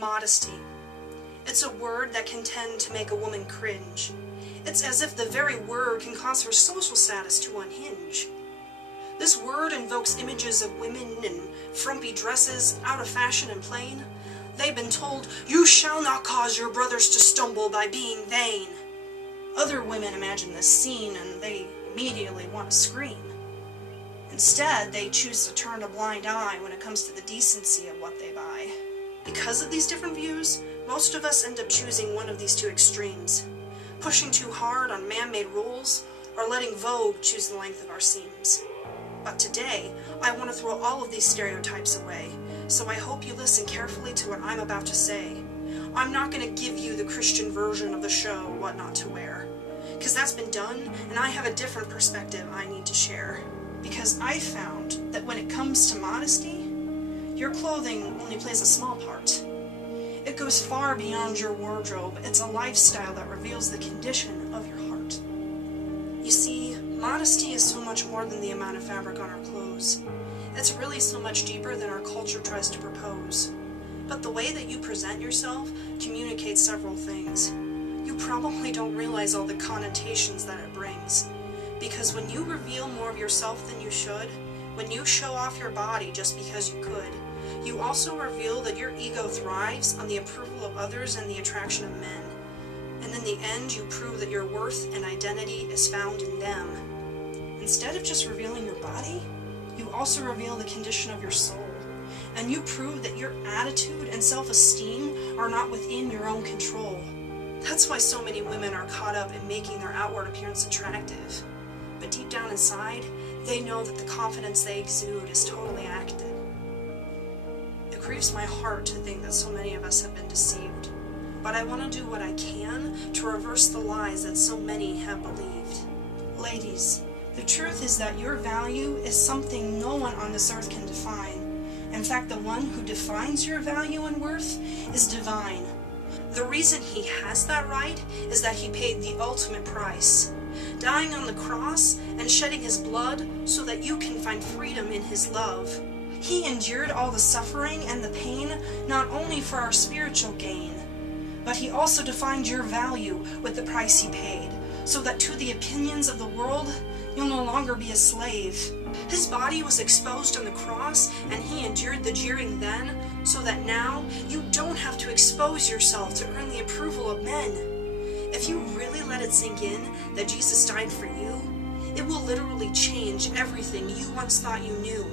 Modesty. It's a word that can tend to make a woman cringe. It's as if the very word can cause her social status to unhinge. This word invokes images of women in frumpy dresses, out of fashion and plain. They've been told, "You shall not cause your brothers to stumble by being vain." Other women imagine this scene and they immediately want to scream. Instead, they choose to turn a blind eye when it comes to the decency of what they buy. Because of these different views, most of us end up choosing one of these two extremes, pushing too hard on man-made rules, or letting Vogue choose the length of our seams. But today, I want to throw all of these stereotypes away, so I hope you listen carefully to what I'm about to say. I'm not going to give you the Christian version of the show, What Not to Wear, because that's been done, and I have a different perspective I need to share. Because I found that when it comes to modesty, your clothing only plays a small part. It goes far beyond your wardrobe. It's a lifestyle that reveals the condition of your heart. You see, modesty is so much more than the amount of fabric on our clothes. It's really so much deeper than our culture tries to propose. But the way that you present yourself communicates several things. You probably don't realize all the connotations that it brings. Because when you reveal more of yourself than you should, when you show off your body just because you could, you also reveal that your ego thrives on the approval of others and the attraction of men. And in the end, you prove that your worth and identity is found in them. Instead of just revealing your body, you also reveal the condition of your soul. And you prove that your attitude and self-esteem are not within your own control. That's why so many women are caught up in making their outward appearance attractive. But deep down inside, they know that the confidence they exude is totally acted. It grieves my heart to think that so many of us have been deceived. But I want to do what I can to reverse the lies that so many have believed. Ladies, the truth is that your value is something no one on this earth can define. In fact, the one who defines your value and worth is divine. The reason he has that right is that he paid the ultimate price, dying on the cross and shedding his blood so that you can find freedom in his love. He endured all the suffering and the pain not only for our spiritual gain, but he also defined your value with the price he paid, so that to the opinions of the world, you'll no longer be a slave. His body was exposed on the cross, and he endured the jeering then, so that now you don't have to expose yourself to earn the approval of men. If you really let it sink in that Jesus died for you, it will literally change everything you once thought you knew.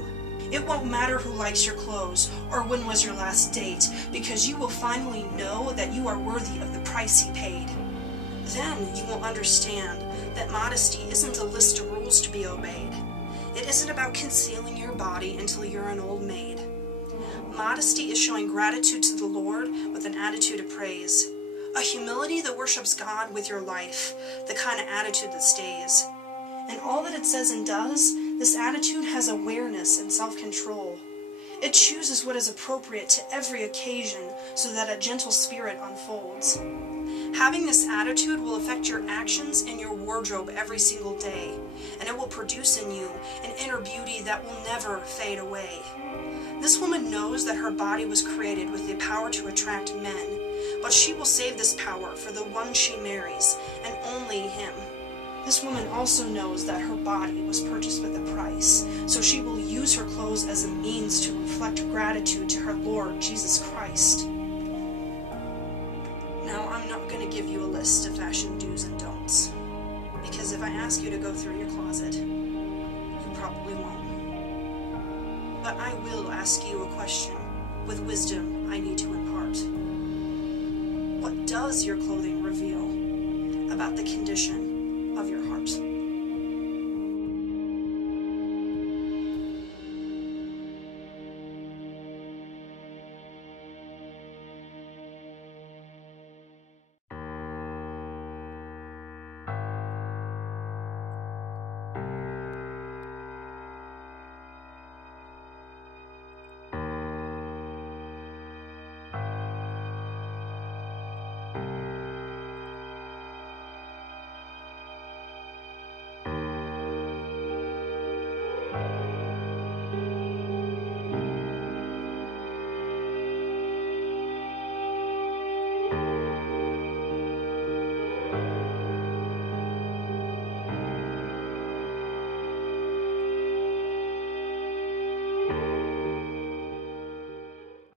It won't matter who likes your clothes or when was your last date, because you will finally know that you are worthy of the price he paid. Then you will understand that modesty isn't a list of rules to be obeyed. It isn't about concealing your body until you're an old maid. Modesty is showing gratitude to the Lord with an attitude of praise. A humility that worships God with your life, the kind of attitude that stays. And all that it says and does, this attitude has awareness and self-control. It chooses what is appropriate to every occasion so that a gentle spirit unfolds. Having this attitude will affect your actions and your wardrobe every single day, and it will produce in you an inner beauty that will never fade away. This woman knows that her body was created with the power to attract men, but she will save this power for the one she marries, and only him. This woman also knows that her body was purchased with a price, so she will use her clothes as a means to reflect gratitude to her Lord Jesus Christ. Now, I'm not going to give you a list of fashion do's and don'ts, because if I ask you to go through your closet, you probably won't. But I will ask you a question with wisdom I need to impart. What does your clothing reveal about the condition of your heart?